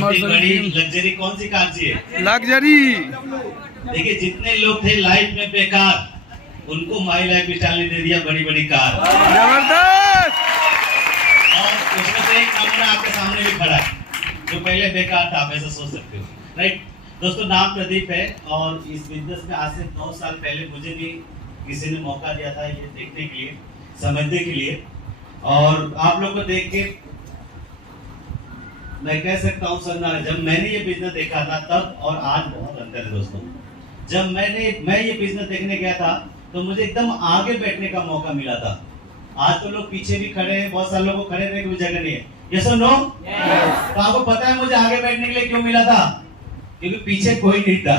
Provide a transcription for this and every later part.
छोटी बड़ी लग्जरी कौन सी कार चाहिए? लग्जरी। देखिए जितने लोग थे लाइफ में बेकार उनको माई लाइफ स्टाइल ने दे दिया बड़ी बड़ी कार। जबरदस्त। और उसमें से एक नमूना आपके सामने भी खड़ा है जो पहले बेकार था, आप ऐसा सोच सकते हो, राइट। दोस्तों नाम प्रदीप है और इस बिजनेस में आज से 9 साल पहले मुझे भी किसी ने मौका दिया था ये देखने के लिए, समझने के लिए। और आप लोग को देख के मैं कह सकता हूँ सर, जब मैंने ये बिजनेस देखा था तब और आज बहुत अंतर है दोस्तों। जब मैं ये बिजनेस देखने गया था तो मुझे एकदम आगे बैठने का मौका मिला था। आज तो लोग पीछे भी खड़े हैं, बहुत सारे लोगों को खड़े रहने की जगह नहीं है। यस और नो? तो आपको पता है मुझे आगे बैठने के लिए क्यों मिला था? क्योंकि पीछे कोई नहीं था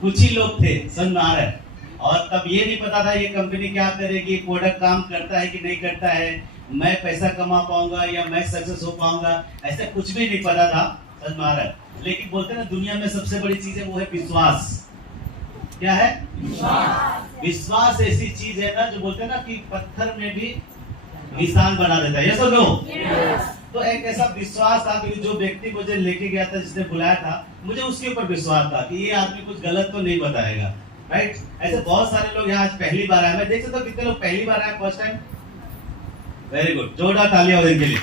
कुछ ही लोग थे, समझ में आ रहा है। और तब ये नहीं पता था ये कंपनी क्या करेगी, प्रोडक्ट काम करता है कि नहीं करता है, मैं पैसा कमा पाऊंगा या मैं सक्सेस हो पाऊंगा, ऐसा कुछ भी नहीं पता था, समझ में आ रहा है। लेकिन बोलते ना दुनिया में सबसे बड़ी चीज है वो है विश्वास। क्या है? विश्वास ऐसी चीज है ना जो बोलते हैं ना कि पत्थर में भी निशान बना देता है। यस और नो? तो एक ऐसा विश्वास था कि जो व्यक्ति मुझे लेके गया था, जिसने बुलाया था, मुझे उसके ऊपर विश्वास था कि ये आदमी कुछ गलत तो नहीं बताएगा, राइट। ऐसे बहुत सारे लोग यहाँ आज पहली बार आए, मैं देख सकता हूँ कितने लोग पहली बार आए, फर्स्ट टाइम। वेरी गुड, जोरदार तालियां हो इनके लिए।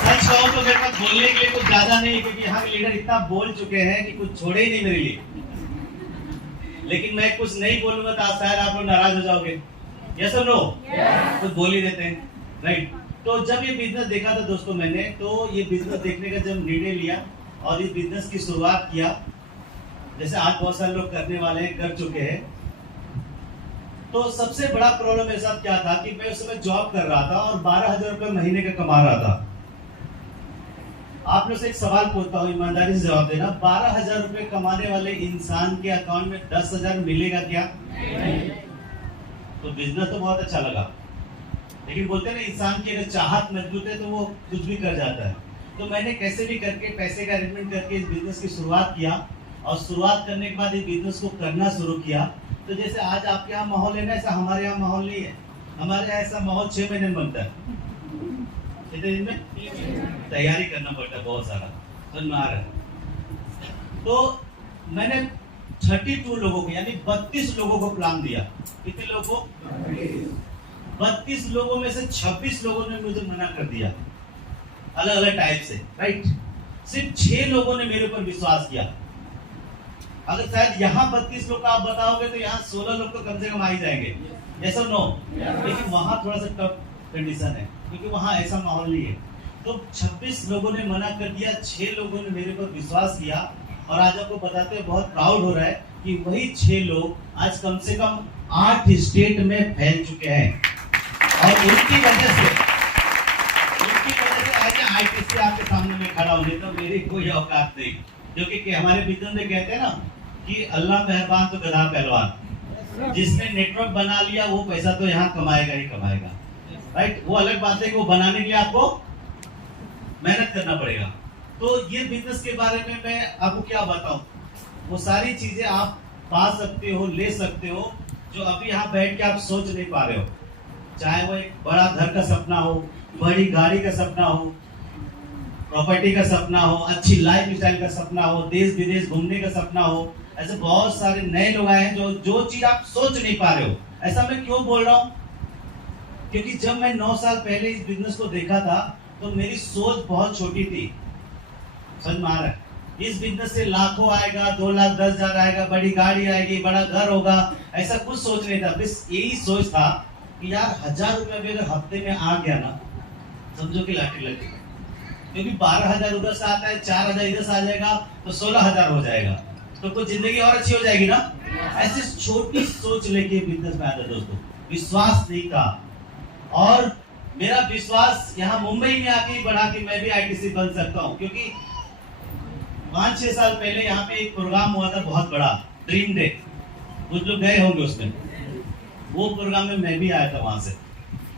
सच कहो तो मेरे पास बोलने के लिए कुछ ज्यादा नहीं है क्योंकि यहाँ के लीडर इतना बोल चुके हैं कि कुछ छोड़े ही नहीं मेरे लिए। लेकिन मैं कुछ नहीं बोलूंगा तो शायद आप लोग नाराज हो जाओगे। यस और नो? तो बोल ही देते हैं, राइट। तो जब ये बिजनेस देखा था दोस्तों मैंने, तो ये बिजनेस देखने का जब निर्णय लिया और इस बिजनेस की शुरुआत किया, जैसे आज बहुत सारे लोग करने वाले हैं, कर चुके हैं, तो सबसे बड़ा प्रॉब्लम मेरे साथ क्या था कि मैं उस समय जॉब कर रहा था और 12,000 रुपए महीने का कमा रहा था। आप लोग से एक सवाल पूछता हूँ, ईमानदारी से जवाब देना, 12,000 रुपए कमाने वाले इंसान के अकाउंट में 10,000 मिलेगा क्या? तो बिजनेस तो बहुत अच्छा लगा, लेकिन बोलते हैं ना इंसान की अगर चाहत मजबूत है तो वो कुछ भी कर जाता है। तो मैंने कैसे भी करके पैसे का अरेंजमेंट करके इस बिजनेस की शुरुआत किया और शुरुआत करने के बाद इस बिजनेस को करना शुरू किया। तो जैसे आज आपके यहाँ माहौल है ना, ऐसा हमारे यहाँ माहौल नहीं है। हमारे यहाँ ऐसा माहौल 6 महीने में बनता है। कितने दिन में? तैयारी करना पड़ता है बहुत सारा, समझ में आ रहा है। तो मैंने 32 लोगों को यानी 32 लोगों को प्लान दिया। कितने लोगों को? 32 लोगों में से 26 लोगों ने मुझे मना कर दिया, अलग अलग टाइप से, राइट। सिर्फ 6 लोगों ने मेरे ऊपर विश्वास किया। अगर शायद यहाँ 32 लोग का आप बताओगे तो यहाँ 16 लोग तो कम से कम आ ही जाएंगे। यस और नो? लेकिन वहाँ थोड़ा सा टफ कंडीशन है क्योंकि वहाँ ऐसा माहौल नहीं है। तो 26 लोगों ने मना कर दिया, 6 लोगों ने मेरे ऊपर विश्वास किया और आज आपको बताते हुए बहुत प्राउड हो रहा है कि वही 6 लोग आज कम से कम 8 स्टेट में फैल चुके हैं। और उनकी वजह से आज आईटीसी आपके सामने में खड़ा होने तो मेरी कोई औकात नहीं, क्योंकि कि हमारे बिजनेस में कहते हैं ना कि अल्लाह मेहरबान तो गधा पहलवान। जिसने नेटवर्क बना लिया वो पैसा तो यहाँ कमाएगा ही कमाएगा, राइट। वो अलग बात है कि वो बनाने के लिए आपको मेहनत करना पड़ेगा। तो ये बिजनेस के बारे में मैं आपको क्या बताऊं, वो सारी चीजें आप पा सकते हो, ले सकते हो, जो अभी यहाँ बैठ के आप सोच नहीं पा रहे हो। चाहे वो एक बड़ा घर का सपना हो, बड़ी गाड़ी का सपना हो, प्रॉपर्टी का सपना हो, अच्छी लाइफ स्टाइल का सपना हो, देश विदेश घूमने का सपना हो, ऐसे बहुत सारे नए लोग आए हैं जो चीज आप सोच नहीं पा रहे हो। ऐसा मैं क्यों बोल रहा हूँ? क्योंकि जब मैं 9 साल पहले इस बिजनेस को देखा था तो मेरी सोच बहुत छोटी थी, समझ में आ रहा है। इस बिजनेस से लाखों आएगा, 2,10,000 आएगा, बड़ी गाड़ी आएगी, बड़ा घर होगा, ऐसा कुछ सोच नहीं था। बस यही सोच था कि यार 1,000 रुपया भी अगर हफ्ते में आ गया ना, समझो कि लाठी लग गई। क्योंकि 12,000 उधर से आता है, 4,000 इधर से आ जाएगा तो 16,000 हो जाएगा, तो कुछ जिंदगी और अच्छी हो जाएगी ना। ऐसी छोटी सोच लेके बिजनेस में आता दोस्तों, विश्वास नहीं था। और मेरा विश्वास यहाँ मुंबई में आके बढ़ा कि मैं भी आईटीसी बन सकता हूँ, क्योंकि 5-6 साल पहले यहाँ पे एक प्रोग्राम हुआ था बहुत बड़ा, ड्रीम डे, कुछ लोग गए होंगे उसमें। वो प्रोग्राम में मैं भी आया था वहां से,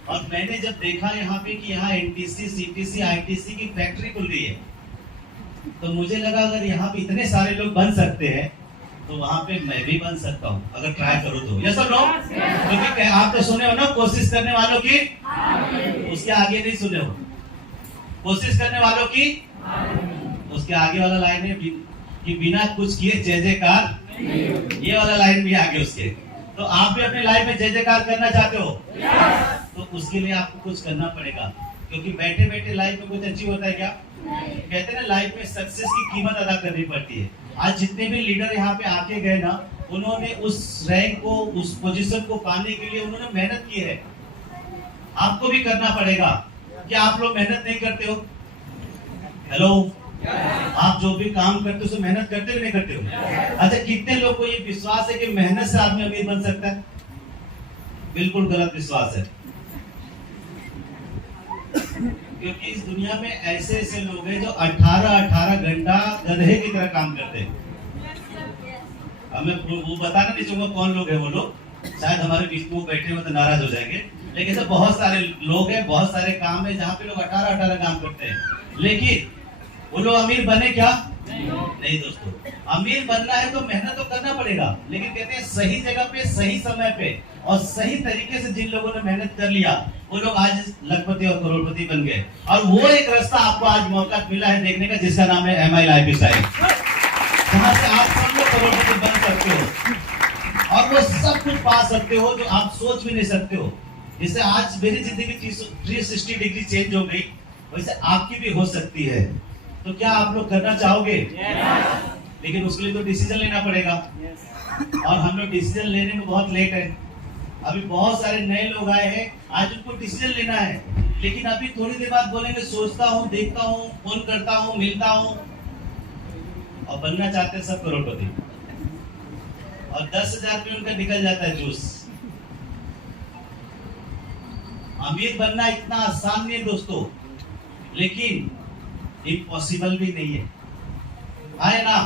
और मैंने जब देखा यहाँ पे कि यहाँ एनटीसी, सीटीसी, आईटीसी की फैक्ट्री खुल रही है, तो मुझे लगा अगर यहाँ पे इतने सारे लोग बन सकते हैं तो वहां पे मैं भी बन सकता हूँ अगर ट्राई करूँ तो। यस और नो? क्योंकि आप तो सुने हो ना कोशिश करने वालों की, उसके आगे नहीं सुने हो। कोशिश करने वालों की उसके आगे वाला लाइन है कि बिना कुछ किए जय जयकार, ये वाला लाइन भी आगे उसके। तो आप भी अपनी लाइफ में जय जयकार करना चाहते हो तो उसके लिए आपको कुछ करना पड़ेगा, क्योंकि बैठे बैठे लाइफ में कुछ अचीव होता है क्या? कहते हैं ना, लाइफ में सक्सेस की कीमत अदा करनी पड़ती है। आज जितने भी लीडर यहाँ पे आके गए ना, उन्होंने उस रैंक को, उस पोजीशन को पाने के लिए उन्होंने मेहनत की है। आपको भी करना पड़ेगा। क्या आप लोग मेहनत नहीं करते हो? हेलो, आप जो भी काम करते हो उसमें मेहनत करते हो नहीं करते हो? अच्छा, कितने लोग को ये विश्वास है कि मेहनत से आदमी अमीर बन सकता है? बिल्कुल गलत विश्वास है। क्योंकि इस दुनिया में ऐसे ऐसे लोग हैं जो 18 घंटा गधे की तरह काम करते हैं। हमें वो बताना नहीं चाहूंगा कौन लोग हैं वो लोग, शायद हमारे बीच में बैठे हुए तो नाराज हो जाएंगे, लेकिन ऐसे बहुत सारे लोग हैं, बहुत सारे काम है जहाँ पे लोग 18 काम करते हैं। लेकिन वो लोग अमीर बने क्या? नहीं दोस्तों, अमीर बनना है तो मेहनत तो करना पड़ेगा, लेकिन कहते हैं सही जगह पे, सही समय पे और सही तरीके से जिन लोगों ने मेहनत कर लिया वो लोग आज लखपति और करोड़पति बन गए। और वो एक रास्ता आपको आज मौका मिला है देखने का, जिसका नाम है MI लाइफस्टाइल, जहाँ से आप सब लोग करोड़पति बन सकते हो और वो सब कुछ पा सकते हो जो आप सोच भी नहीं सकते हो। जैसे आज मेरी जिंदगी 360 डिग्री चेंज हो गई, वैसे आपकी भी हो सकती है। तो क्या आप लोग करना चाहोगे? लेकिन उसके लिए तो डिसीजन लेना पड़ेगा और हम लोग डिसीजन लेने में बहुत लेट है। अभी बहुत सारे नए लोग आए हैं, आज उनको डिसीजन लेना है, लेकिन अभी थोड़ी देर बाद बोलेंगे सोचता हूँ, देखता हूँ, फोन करता हूँ, मिलता हूँ, और बनना चाहते हैं सब करोड़पति और 10,000 में उनका निकल जाता है जूस। अमीर बनना इतना आसान नहीं है दोस्तों, लेकिन इम्पॉसिबल भी नहीं है ना?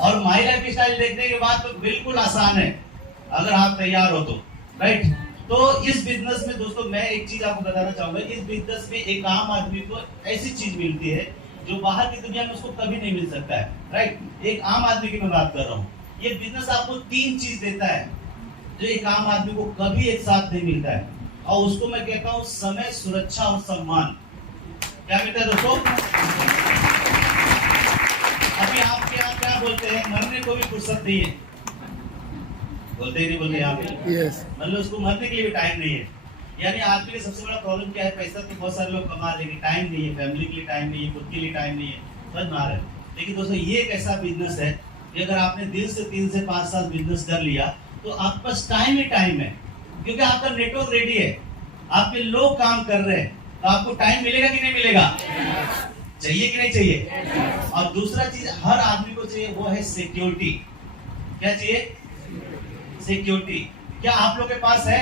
और माई लाइफ स्टाइल देखने के बाद तो बिल्कुल आसान है अगर आप तैयार हो तो, राइट? तो इस बिजनेस में दोस्तों मैं एक चीज आपको बताना चाहूंगा, इस बिजनेस में एक आम आदमी को ऐसी चीज मिलती है जो बाहर की दुनिया में उसको कभी नहीं मिल सकता है, राइट? एक आम आदमी की मैं बात कर रहा हूँ। ये बिजनेस आपको 3 चीज देता है जो एक आम आदमी को कभी एक साथ नहीं मिलता है, और उसको मैं कहता हूँ समय, सुरक्षा और सम्मान। क्या मिलता है दोस्तों? अभी आपके यहाँ क्या बोलते हैं, मरने को भी फुर्सत नहीं है, बोलते ही नहीं बोलते यहाँ पे? यस। मतलब उसको मरने के लिए भी टाइम नहीं है। यानी आदमी की सबसे बड़ा प्रॉब्लम क्या है? पैसा तो बहुत सारे लोग कमा लेंगे, टाइम नहीं है, फैमिली के लिए टाइम नहीं है, खुद के लिए टाइम नहीं है, समझ में आ रहा है? लेकिन दोस्तों ये एक ऐसा बिजनेस है कि अगर आपने दिल से 3 से 5 साल बिजनेस कर लिया तो आपके पास टाइम ही टाइम है, क्योंकि आपका नेटवर्क रेडी है, आपके लोग काम कर रहे हैं, तो आपको टाइम मिलेगा कि नहीं मिलेगा? चाहिए कि नहीं चाहिए? और दूसरा चीज हर आदमी को चाहिए, वो है सिक्योरिटी। क्या चाहिए? सिक्योरिटी। क्या आप लोग के पास है?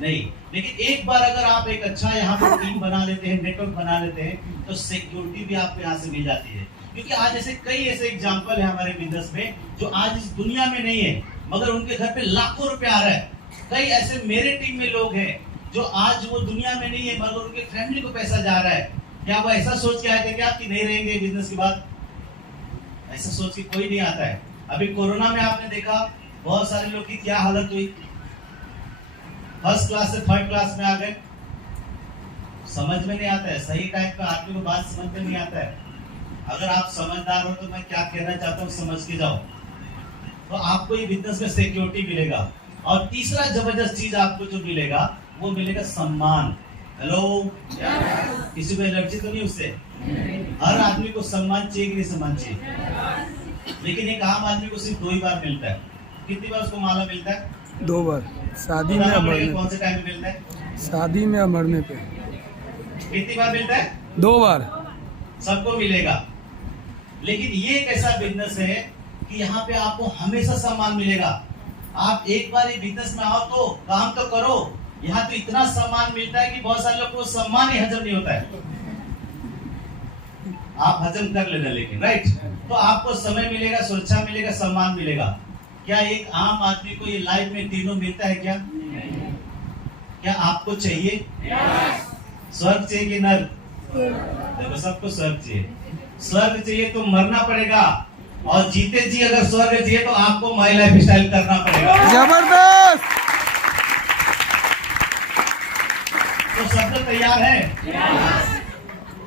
नहीं। लेकिन एक बार अगर आप एक अच्छा यहाँ पर टीम बना लेते हैं, नेटवर्क बना लेते हैं, तो सिक्योरिटी भी आपको यहाँ से मिल जाती है। क्योंकि आज ऐसे कई ऐसे एग्जाम्पल है हमारे बिजनेस में जो आज इस दुनिया में नहीं है, मगर उनके घर पे लाखों रुपए आ रहा है। कई ऐसे मेरे टीम में लोग हैं जो आज वो दुनिया में नहीं है, मगर उनके फैमिली को पैसा जा रहा है। क्या वो ऐसा सोच के आए थे क्या कि नहीं रहेंगे बिजनेस के बाद? ऐसा सोच के कोई नहीं आता है। अभी कोरोना में आपने देखा बहुत सारे लोग की क्या हालत हुई, फर्स्ट क्लास से थर्ड क्लास में आ गए। समझ में नहीं आता है, सही टाइम पे आदमी को बात समझ में नहीं आता है। अगर आप समझदार हो तो मैं क्या कहना चाहता हूँ समझ के जाओ, तो आपको ये बिजनेस में सिक्योरिटी मिलेगा। और तीसरा जबरदस्त चीज आपको जो मिलेगा वो मिलेगा सम्मान। हेलो, किसी को एलर्जी तो नहीं उससे? हर आदमी को सम्मान चाहिए कि नहीं? सम्मान चाहिए, लेकिन एक आम आदमी को सिर्फ 2 ही बार मिलता है। कितनी बार उसको माला मिलता है? 2 बार, शादी में या मरने पे। कौन से टाइम में मिलता है? शादी में या मरने पे। कितनी बार मिलता है? 2 बार। सबको मिलेगा। लेकिन ये एक ऐसा बिजनेस है कि यहाँ पे आपको हमेशा सम्मान मिलेगा। आप एक बार ये बिजनेस में आओ तो काम तो करो, यहाँ तो इतना सम्मान मिलता है कि बहुत सारे लोग को सम्मान ही हजम नहीं होता है। आप हजम कर लेना, लेकिन राइट? तो आपको समय मिलेगा, सुरक्षा मिलेगा, सम्मान मिलेगा। क्या एक आम आदमी को ये लाइफ में तीनों मिलता है क्या? क्या आपको चाहिए? स्वर्ग चाहिए कि नर्क? देखो सबको स्वर्ग चाहिए। स्वर्ग चाहिए तो मरना पड़ेगा, और जीते जी अगर स्वर्ग चाहिए तो आपको माई लाइफ स्टाइल करना पड़ेगा। जबरदस्त। तो सब लोग तैयार है?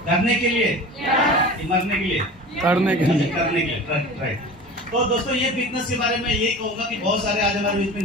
करने के लिए कि मरने के लिए? करने के लिए। करने के लिए, राइट। तो दोस्तों ये बिजनेस के बारे में यही कहूंगा कि बहुत सारे आज हमारे बीच में